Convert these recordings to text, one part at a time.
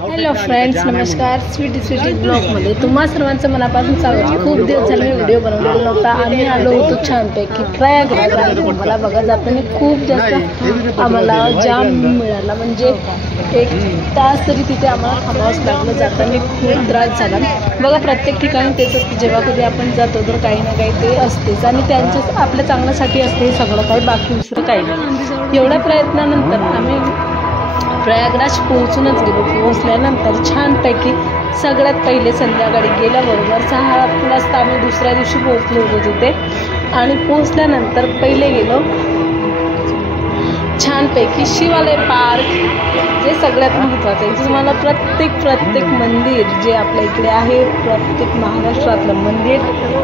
Hello friends, नमस्कार. स्वीटी ब्लॉगमध्ये तुम्हा सर्वांचं मनापासून स्वागत. खूप दिवस झाले मी व्हिडिओ बनवलेला नव्हता. आम्ही आलो होतो छानपैकी प्रयागराज आणि मला बघा जाताना खूप जास्त आम्हाला जाम मिळाला. म्हणजे 1 तास तरी तिथे आम्हाला थांबावंच लागलं. जाताना खूप त्रास झाला. बघा प्रत्येक ठिकाणी तेच असते. जेव्हा कधी आपण जातो तर काही ना काही ते असतेच आणि त्यांच्या आपल्या चांगल्यासाठी असते हे सगळं काही, बाकी दुसरं काही नाही. एवढ्या प्रयत्नानंतर आम्ही प्रयागराज पोहोचूनच गेलो. पोहोचल्यानंतर छानपैकी सगळ्यात पहिले संध्याकाळी गेल्याबरोबर 6 वाजता आम्ही दुसऱ्या दिवशी पोहोचलो होतो तिथे. आणि पोहोचल्यानंतर पहिले गेलो छानपैकी शिवालय पार्क, जे सगळ्यात महत्त्वाचं आहे. तुम्हाला प्रत्येक मंदिर जे आपल्या इकडे आहे, प्रत्येक महाराष्ट्रातलं मंदिर,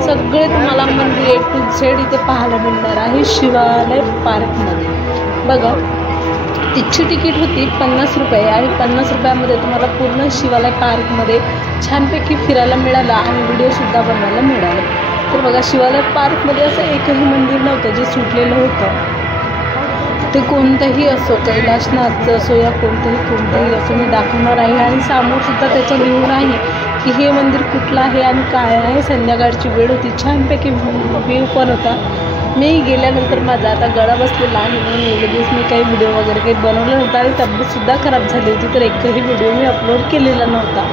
सगळे तुम्हाला मंदिर A to Z इथे पाहायला मिळणार आहे शिवालय पार्कमध्ये. बघा तिची तिकीट होती 50 रुपये आणि 50 रुपयामध्ये तुम्हाला पूर्ण शिवालय पार्कमध्ये छानपैकी फिरायला मिळालं आणि व्हिडिओसुद्धा बनवायला मिळाले. तर बघा शिवालय पार्कमध्ये असं एकही मंदिर नव्हतं जे सुटलेलं होतं. ते कोणतंही असो, कैलासनाथचं असो या कोणतंही असो मी दाखवणार आहे. आणि समोरसुद्धा त्याचं लिहून आहे की हे मंदिर कुठलं आहे आणि काय आहे. संध्याकाळची वेळ होती, छानपैकी व्ह्यू पण होता. मी गेल्यानंतर माझा आता गळा बसलेला आहे म्हणून एवढे दिवस मी काही व्हिडिओ वगैरे काही बनवलं नव्हता आणि तब्येतसुद्धा खराब झाली होती, तर एकही व्हिडिओ मी अपलोड केलेला नव्हता.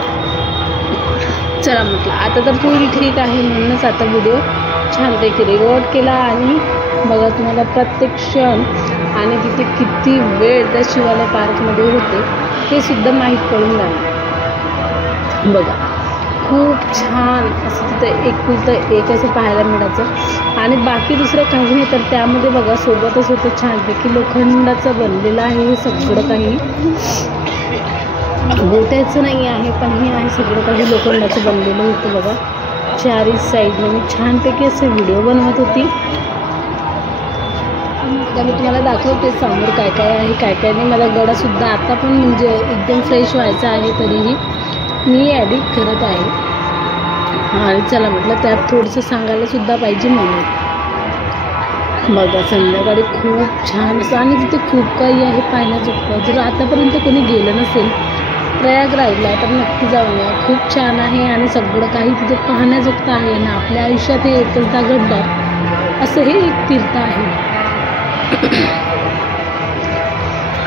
चला म्हटलं आता तर थोडी ठीक आहे म्हणूनच आता व्हिडिओ छानपैकी रेकॉर्ड केला. आणि बघा तुम्हाला प्रत्येक क्षण आणि तिथे किती वेळ त्या शिवालय पार्कमध्ये होते हे सुद्धा माहीत पडून लागलं. बघा खूप छान असं तिथं एक असं पाहायला मिळायचं आणि बाकी दुसरं काही नाही. तर त्यामध्ये बघा सोबतच होतं छानपैकी लोखंडाचं बनलेलं आहे हे सगळं काही. गोट्याचं नाही आहे पण हे आहे सगळं काही लोखंडाचं बनलेलं होतं. बघा चारी साईडने मी छानपैकी असे व्हिडिओ बनवत होती. आता मी तुम्हाला दाखवते समोर काय काय आहे काय काय नाही. मला गळासुद्धा आता पण म्हणजे एकदम फ्रेश व्हायचा आहे, तरीही मी एडिट करत आहे. आणि चला म्हटलं त्यात थोडंसं सांगायलासुद्धा पाहिजे म्हणून. बघा संध्याकाळी खूप छान असं आणि तिथे खूप काही आहे पाहण्याजोगतं. जर आतापर्यंत कोणी गेलं नसेल प्रयागराजला तर नक्की जाऊन या. खूप छान आहे आणि सगळं काही तिथे पाहण्याजोगतं आहे आणि आपल्या आयुष्यात हे एकचदा घडणार असं हे एक तीर्थ आहे.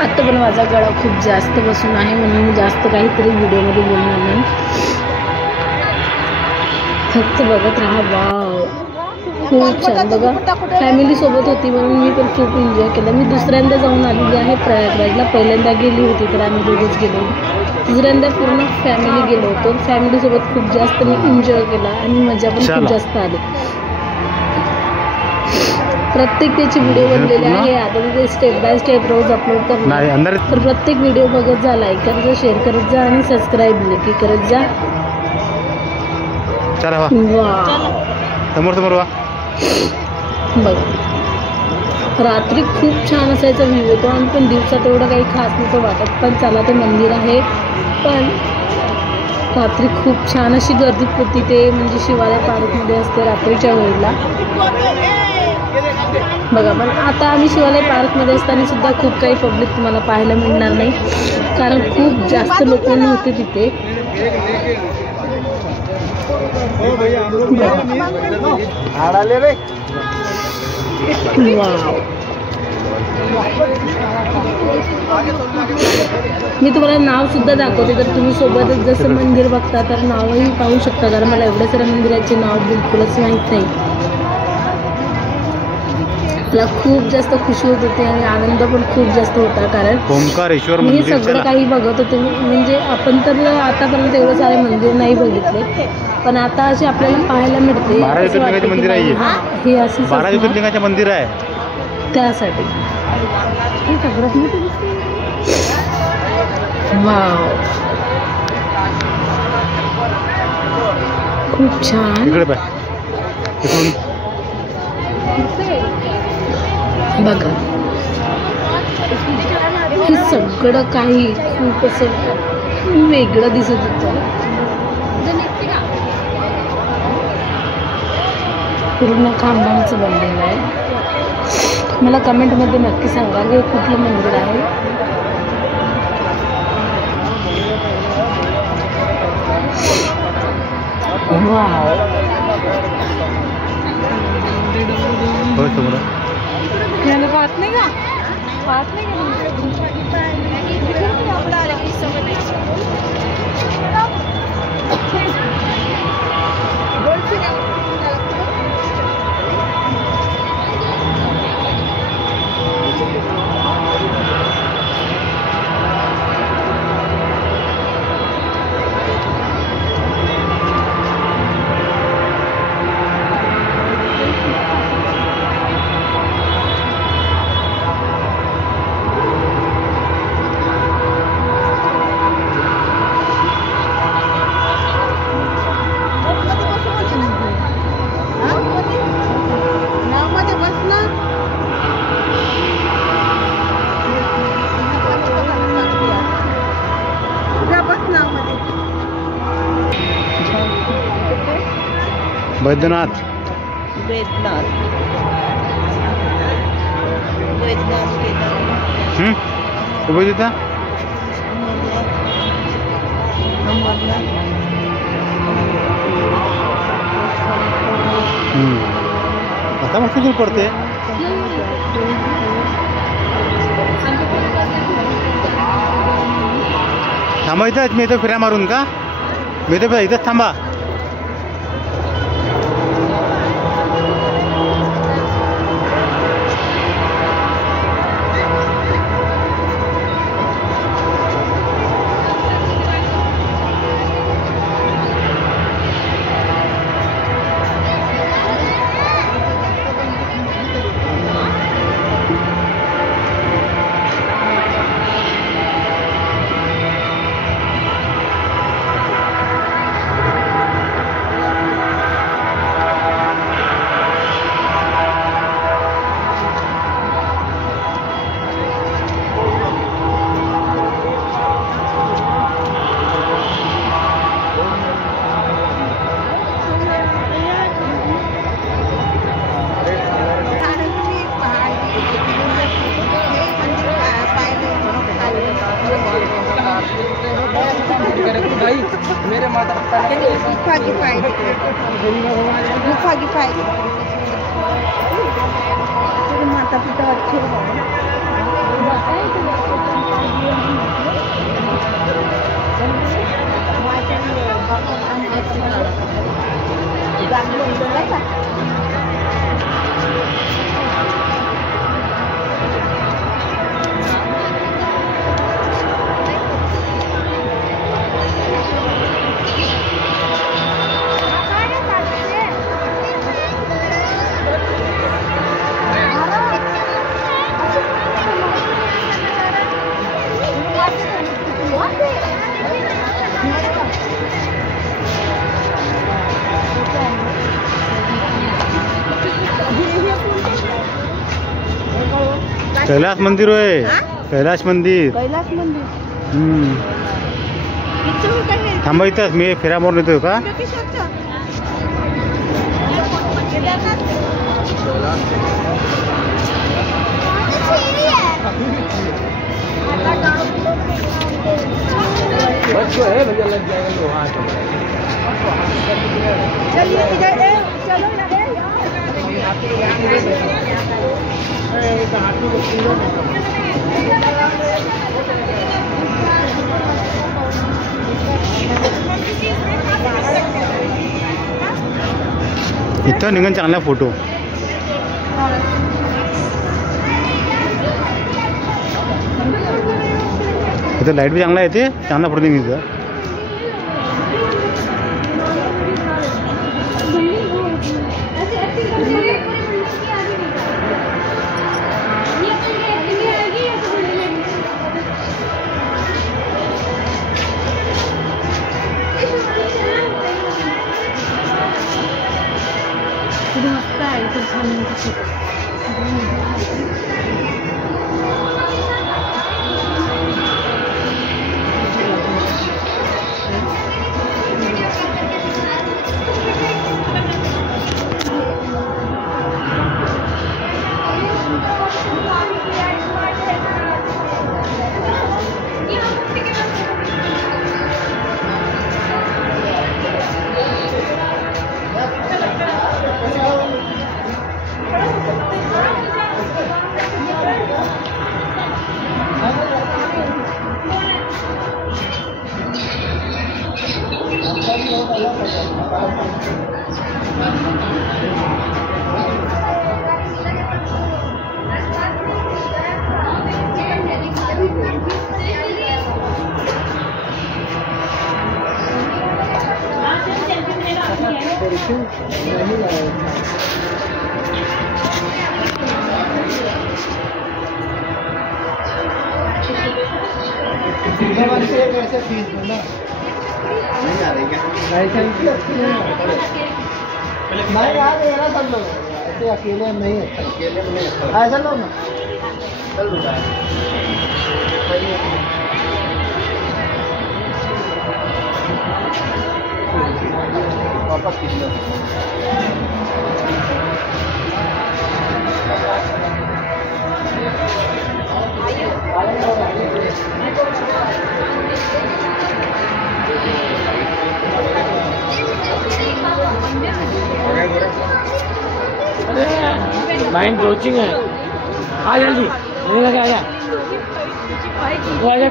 आत्ता पण माझा गळा खूप जास्त बसून आहे म्हणून मी जास्त काहीतरी व्हिडिओमध्ये बोलणार नाही, फक्त बघत राहा. वाव खूप छान. बघा फॅमिलीसोबत होती म्हणून मी पण खूप एन्जॉय केलं. मी दुसऱ्यांदा जाऊन आलेली आहे प्रयागराजला. पहिल्यांदा गेली होती तर आम्ही दोघंच गेलो. दुसऱ्यांदा पूर्ण फॅमिली गेलो होतो. फॅमिलीसोबत खूप जास्त मी एन्जॉय केला आणि मजा पण खूप जास्त आली. प्रत्येक त्याची व्हिडिओ बनलेली आहे. आता तिथे स्टेप बाय स्टेप रोज अपलोड करणार. तर प्रत्येक व्हिडिओ बघत जा, लाईक करत जा, शेअर करत जा आणि सबस्क्राईब नक्की करत जा. बघा रात्री खूप छान असायचा व्ह्यू येतो आणि पण दिवसात एवढं काही खास नव्हतं वाटत. पण चला ते मंदिर आहे पण रात्री खूप छान अशी गर्दी तिथे म्हणजे शिवालय पार्कमध्ये असते रात्रीच्या वेळेला. बघा पण आता आम्ही शिवालय पार्कमध्ये असताना सुद्धा खूप काही पब्लिक तुम्हाला पाहायला मिळणार नाही कारण खूप जास्त लोक नव्हते तिथे. मी तुम्हाला नाव सुद्धा दाखवते तर तुम्ही सोबतच जसं मंदिर बघता तर नावही पाहू शकता, कारण मला एवढ्या साऱ्या मंदिराचे नाव बिलकुलच माहीत नाही. मला खूप जास्त खुशी होत होती आणि आनंद पण खूप जास्त होता कारण मी सगळं काही बघत होते. म्हणजे आपण तर आतापर्यंत एवढे सारे मंदिर नाही बघितले पण आता असे आपल्याला पाहायला मिळते. हे असे मंदिर आहे त्यासाठी वाव खूप छान. बघा हे सगळं काही खूप असं वेगळं दिसत होतं. पूर्ण खांबांचं बनलेलं आहे. मला कमेंटमध्ये नक्की सांगा हे कुठलं मंदिर आहे. हो समोर याला पाहत नाही का? पाहत नाही का? बैद्यनाथ वेदनाथ कुठे तिथं आता मग किती पडते थांबा इथंच मी इथं फिरा मारून का मी इथं इथंच थांबा मेरे माता गुफा की फाइल मेरे माता पिता अच्छे कैलाश मंदिर आहे कैलाश मंदिर थांबा इथंच मी फेरा मारून येतोय का इथं निघून चांगला फोटो इथं लाईट बी चांगला येते चांगला फोटो निघायचा नहीं यार ये ना सब लोग ऐसे अकेले नहीं है, अकेले में नहीं ऐसा लोग ना चल रुका वापस कितना माइंड कोचिंग है। आ जल्दी आ जा वो आ जा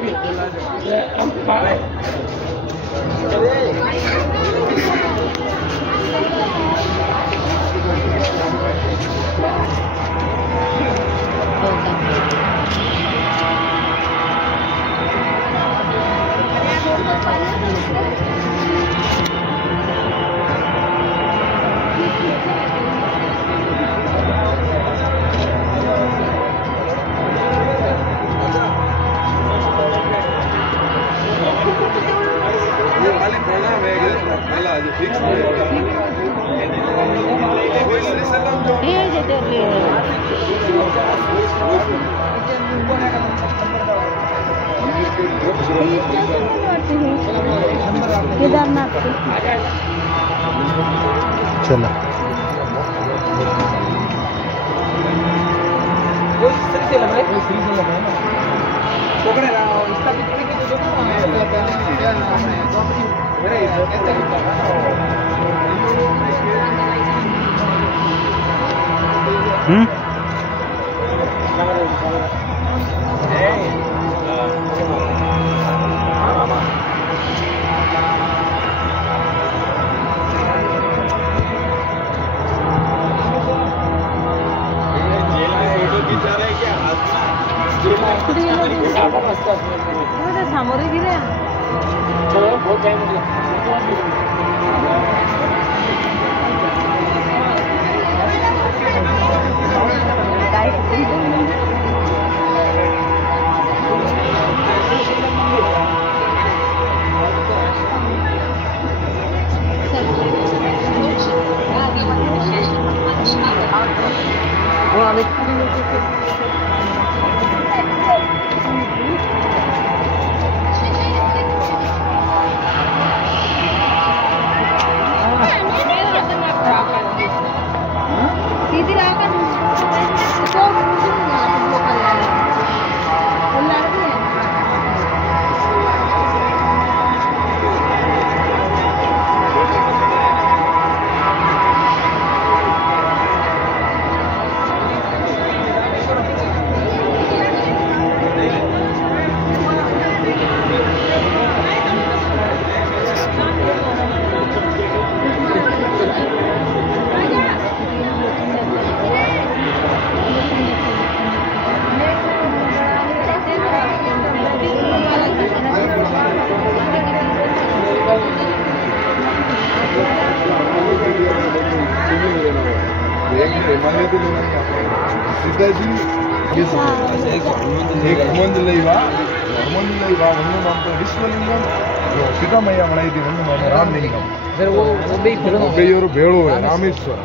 केदारनाथ चला सामोरे गेले बहुत टाइम सीताजी एक हनुमंत लैवा विश्वलिंगम जो सीता मैया बनाई थी रामलिंगम बेयोर भेड़ो है रामेश्वर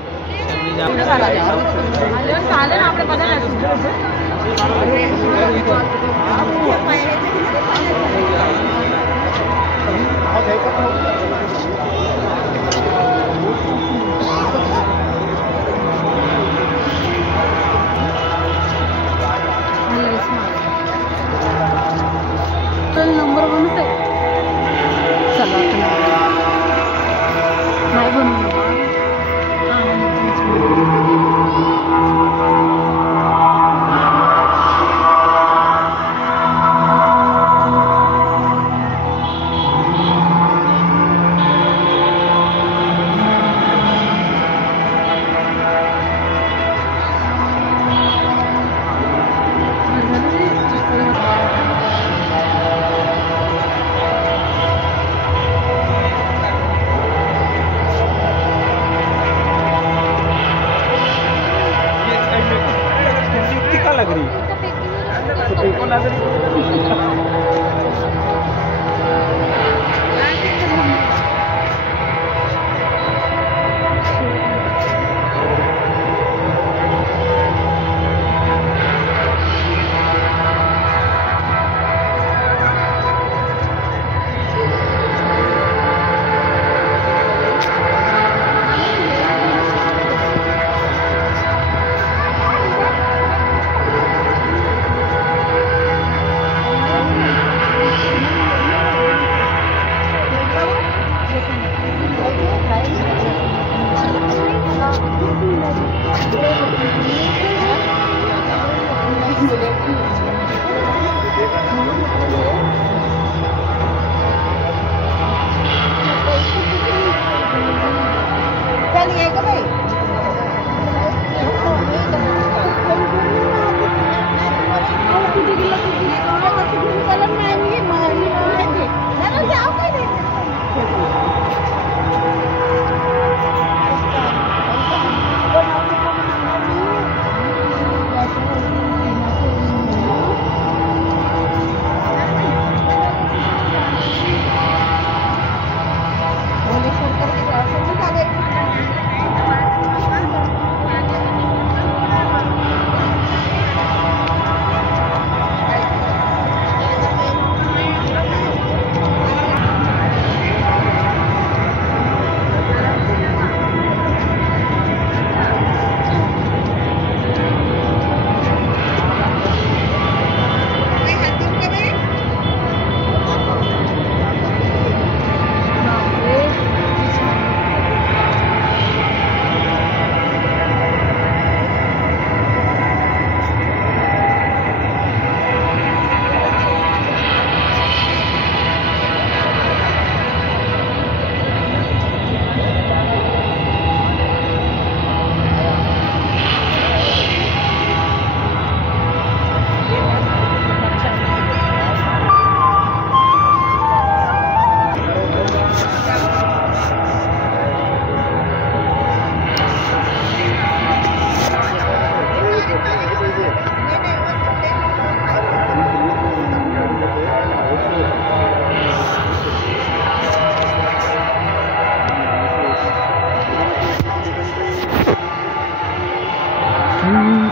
नंबर बनत आहे चला नाही बनवलं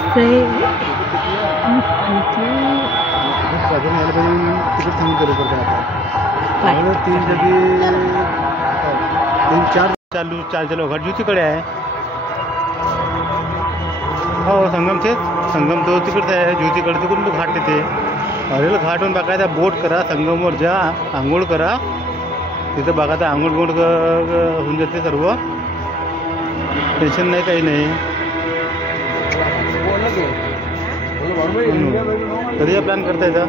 अजून यायला पाहिजे तिकीट थांबून केलं पडतं आता 3 जागी 3-4 चालू घाट ज्योतीकडे आहे. हो संगम तो तिकडचा आहे ज्योतीकडे तिकडून तो घाट येते. अरेल घाटून बघायचा बोट करा संगमवर जा आंघोळ करा तिथं बघायचं आंघोळ बोट होऊन जाते सर्व टेन्शन नाही काही नाही. कधी प्लॅन करता येतं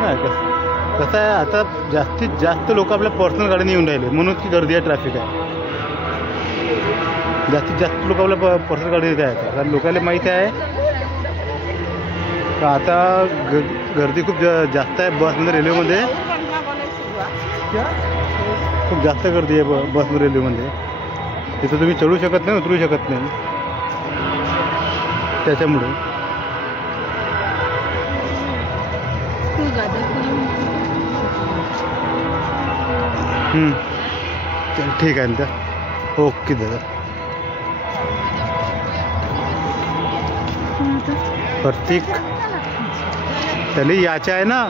नाही कसं आहे आता जास्तीत जास्त लोक आपल्या पर्सनल गाडीने येऊन राहिले म्हणून की गर्दी आहे ट्रॅफिक आहे. जास्तीत जास्त लोक आपल्या पर्सनल गाडी येत आहेत कारण लोकांना माहीत आहे का आता गर्दी खूप जास्त आहे बसमध्ये रेल्वेमध्ये खूप जास्त गर्दी आहे बसमध्ये रेल्वेमध्ये. तिथं तुम्ही चढू शकत नाही उतरू शकत नाही त्याच्यामुळे. चल ठीक आहे ना ओके दादा. प्रतीक त्याला याचे आहे ना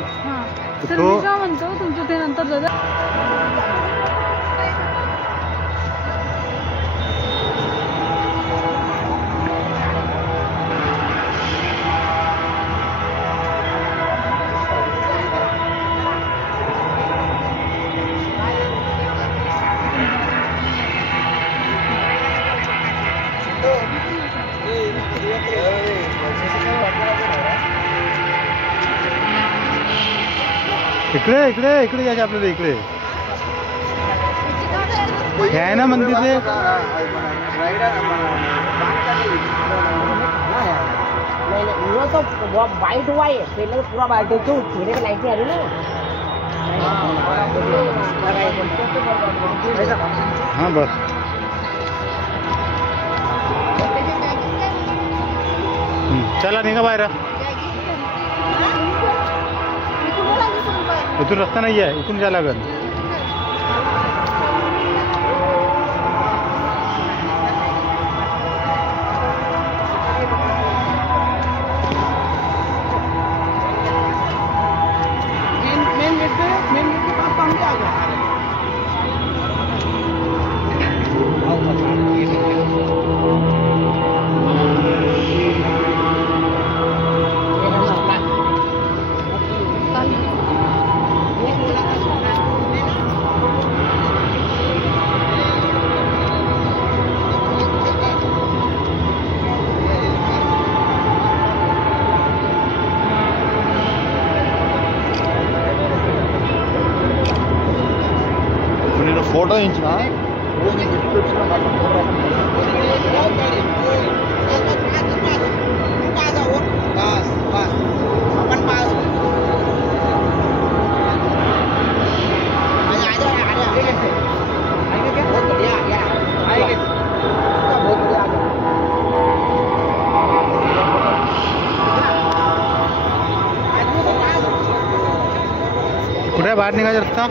तो म्हणतो तुमचं ते नंतर दादा इकडे इकडे इकडे जायचं आपल्याला इकडे हे आहे ना मंदिर ते वो तो वाइट हुआ है पहले पूरा वाइट है तो चेहरे पे लाइटें आ रही ना. हाँ बस चला निघा बाहेर. इथून रस्ता नाही आहे इथून जायला लागेल. फोटो इंचना कुठे बाहेर निघायचा रस्ता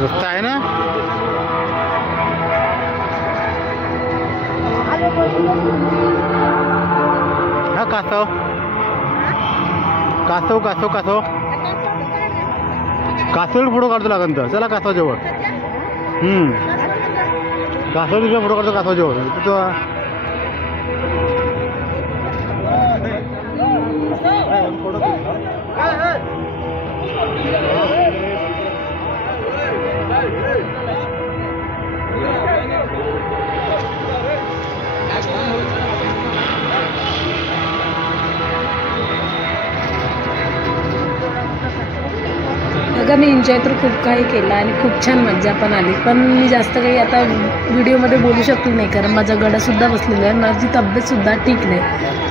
रस्ता आहे ना हा कासव कासव कासव कासव कासव फोटो काढतो लागेल तर चला कासव जवळ कासव तुझा फोटो काढतो कासव जवळ तो अगं मी एन्जॉय तर खूप काही केलं आणि खूप छान मज्जा पण आली. पण मी जास्त काही आता व्हिडिओमध्ये बोलू शकले नाही कारण माझा गडासुद्धा बसलेला आहे माझी तब्येतसुद्धा ठीक नाही.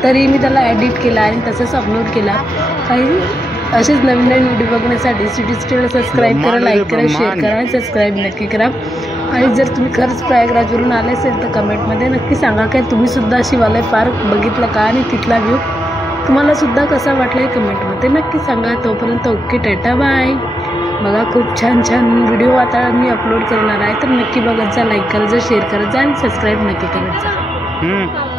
तरी मी त्याला एडिट केला आणि तसंच अपलोड केला. काही असेच नवीन नवीन व्हिडिओ बघण्यासाठी सिटी स्टेला सबस्क्राईब करा लाईक करा शेअर करा आणि सबस्क्राईब नक्की करा. आणि जर तुम्ही खरंच प्रयागराजवरून आले असेल तर कमेंटमध्ये नक्की सांगा काय तुम्हीसुद्धा शिवालय पार्क बघितलं का आणि तिथला व्ह्यू तुम्हाला सुद्धा कसा वाटला कमेंटमध्ये नक्की सांगा. तोपर्यंत ओके, टाटा, बाय. बघा खूप छान छान व्हिडिओ आता मी अपलोड करणार आहे, तर नक्की बघत जा, लाईक करत जा, शेअर करत जा आणि सबस्क्राईब नक्की करत जा.